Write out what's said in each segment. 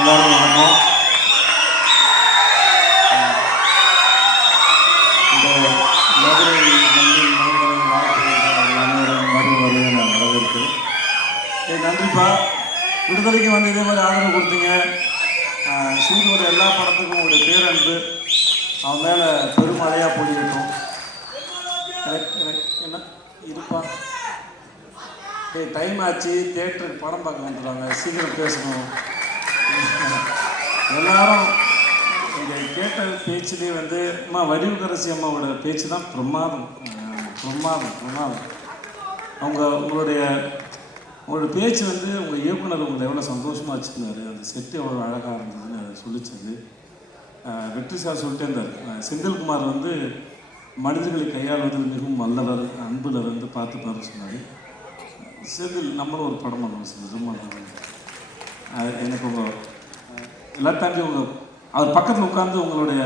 எல்லாரும் வணக்கம். இந்த மதுரை மண்ணின் மனிதனை வாழ்க்கை நான் வரவேற்கிறேன். நன்றிப்பா. விடுதலைக்கு வந்து இதே மாதிரி ஆதரவு கொடுத்தீங்க. சூரியோட எல்லா படத்துக்கும் உங்களுடைய பேரன்பு அவன் மேலே பெருமழையாக பொழியட்டும். என்ன இருப்பா, டைம் ஆச்சு, தேட்டருக்கு படம் பார்க்க வந்துடுவாங்க, சீக்கிரம் பேசணும். எல்லாரும் இங்கே கேட்ட பேச்சுலேயே வந்து அம்மா வடிவுக்கரசி அம்மாவோட பேச்சு தான் பிரமாதம் பிரமாதம் பிரமாதம். உங்களுடைய பேச்சு வந்து உங்கள் இயக்குனர் உங்களை எவ்வளோ சந்தோஷமாக வச்சுருந்தாரு, அந்த செட்டு எவ்வளோ அழகாக இருந்ததுன்னு சொல்லிச்சது. வெற்றி சார் சொல்லிட்டே இருந்தார், செந்தில்குமார் வந்து மனிதர்களை கையாளுவதில் மிகவும் வல்லவர், அன்பில் வந்து பார்த்துப்பாருன்னு சொன்னார். செந்தில் நம்மளும் ஒரு படம் பண்ணுவோம் சார், ரொம்ப எனக்கு உங்கள் எல்லாரும் தாண்டி அவர் பக்கத்தில் உட்காந்து உங்களுடைய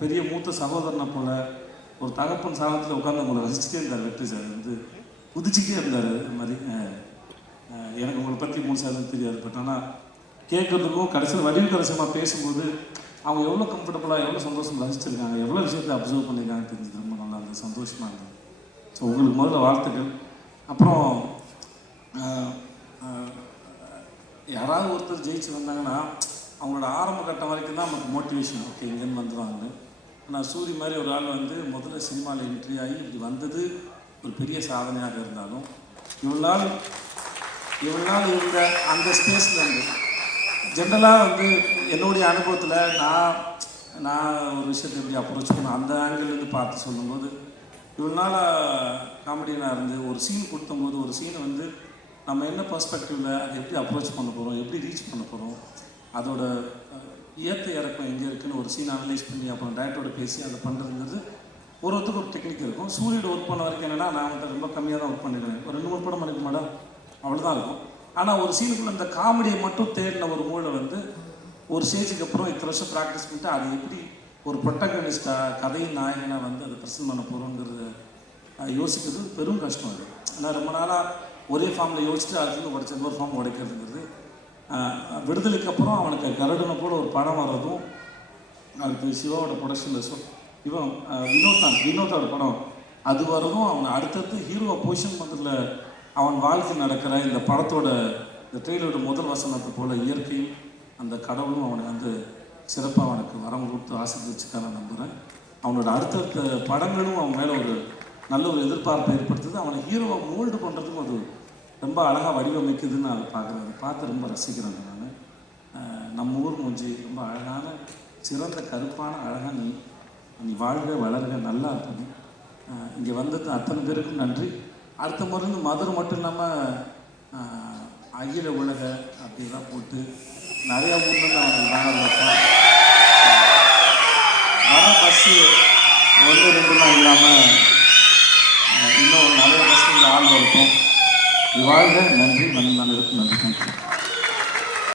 பெரிய மூத்த சகோதரனை போல் ஒரு தகப்பன் சாதத்தில் உட்காந்து உங்களை ரசிச்சுட்டே இருந்தார். வெற்றி சார் வந்து குதிச்சுக்கிட்டே இருந்தார். அது மாதிரி எனக்கு உங்களை பற்றி முழுசாக தெரியாது, பட் ஆனால் கேட்குறதுக்கும் கடைசியில் வடிவுக்கரசமாக பேசும்போது அவங்க எவ்வளோ கம்ஃபர்டபுளாக எவ்வளோ சந்தோஷம் ரசிச்சிருக்காங்க, எவ்வளோ விஷயத்தை அப்சர்வ் பண்ணியிருக்காங்கன்னு தெரிஞ்சது. ரொம்ப நல்லா இருந்தது, சந்தோஷமாக இருந்தது. ஸோ உங்களுக்கு முதல்ல வாழ்த்துக்கள். அப்புறம் யாராவது ஒருத்தர் ஜெயிச்சு வந்தாங்கன்னா அவங்களோட ஆரம்ப கட்டம் வரைக்கும் தான் நமக்கு மோட்டிவேஷன், ஓகே இங்கேருந்து வந்துடுவாங்கன்னு. ஆனால் சூரி மாதிரி ஒரு ஆள் வந்து முதல்ல சினிமாவில் என்ட்ரி ஆகி இப்படி வந்தது ஒரு பெரிய சாதனையாக இருந்தாலும் இவ்வளோ நாள் இருந்த அந்த ஸ்பேஸில் வந்து ஜென்ரலாக வந்து என்னுடைய அனுபவத்தில் நான் ஒரு விஷயத்தை எப்படி அப்ரோச் பண்ணேன் அந்த ஆங்கிள்லேருந்து பார்த்து சொல்லும்போது, இவ்வளோ நாளாக காமெடியனாக இருந்து ஒரு சீன் கொடுத்தம்போது ஒரு சீனை வந்து நம்ம என்ன பர்ஸ்பெக்டிவில் அதை எப்படி அப்ரோச் பண்ண போகிறோம், எப்படி ரீச் பண்ண போகிறோம், அதோட ஏற்ற இறக்கம் எங்கே இருக்குதுன்னு ஒரு சீன் அனலைஸ் பண்ணி அப்புறம் டேரக்டரோட பேசி அதை பண்ணுறதுங்கிறது ஒருத்தருக்கு ஒரு டெக்னிக் இருக்கும். சூரியோட ஒர்க் பண்ண வரைக்கும் என்னென்னா நான் வந்து ரொம்ப கம்மியாக தான் ஒர்க் பண்ணிடுவேன், ஒரு 2-3 படம் பண்ணிக்க மாட்டேன், அவ்வளோதான் இருக்கும். ஆனால் ஒரு சீனுக்குள்ள இந்த காமெடியை மட்டும் தேடின ஒரு மூளை வந்து ஒரு ஸ்டேஜுக்கு அப்புறம் இத்தனை வருஷம் ப்ராக்டிஸ் பண்ணிட்டு அது எப்படி ஒரு ப்ரொட்டகனிஸ்டாக கதையின் நாயகனாக வந்து அதை ப்ரெசென்ட் பண்ண போகிறோங்கிறது யோசிக்கிறது பெரும் கஷ்டம். அது ஆனால் ரொம்ப நாளாக ஒரே ஃபார்மில் யோசிச்சுட்டு அதுலேருந்து உடைச்ச இன்னொரு ஃபார்ம் உடைக்கிறதுங்கிறது. விடுதலைக்கு அப்புறம் அவனுக்கு கரடுனை போல ஒரு படம் வர்றதும், அதுக்கு சிவாவோட ப்ரொடக்ஷனில் இவன் வினோத்தோட படம் அது வரதும் அவனை அடுத்தடுத்து ஹீரோவை பொசிஷன் பண்ணுறதுல அவன் வாழ்க்கை நடக்கிற இந்த படத்தோட இந்த ட்ரெயிலரோட முதல் வசனத்தை போல் இயற்கையும் அந்த கடவுளும் அவனை வந்து சிறப்பாக அவனுக்கு வரம் கொடுத்து ஆசீர்வதிச்சுக்க நான் நம்புகிறேன். அவனோட அடுத்தடுத்த படங்களும் அவன் மேலே ஒரு நல்ல ஒரு எதிர்பார்ப்பை ஏற்படுத்துது. அவனை ஹீரோவை மோல்டு பண்ணுறதுக்கும் அது ரொம்ப அழகாக வடிவமைக்குதுன்னு அதை பார்க்குறேன். அதை பார்த்து ரொம்ப ரசிக்கிறேன் நான். நம்ம ஊர் மூஞ்சி ரொம்ப அழகான சிறந்த கருப்பான அழகாக நீ வாழ்க வளர்க நல்லா இருக்கணும். இங்கே வந்தது அத்தனை பேருக்கும் நன்றி. அடுத்த முறை வந்து மதுரை மட்டும் இல்லாமல் அகில உலக அப்படிலாம் போட்டு நிறையா ஊர்லேருந்து அவங்க பேனர் வைப்பேன். வர பஸ்ஸு 1-2 இல்லாமல் இன்னும் நிறைய பஸ்ஸு இந்த ஆள் இருக்கும். வாழ்க. நன்றி. நான் இருக்கும். நன்றி. தேங்க்யூ.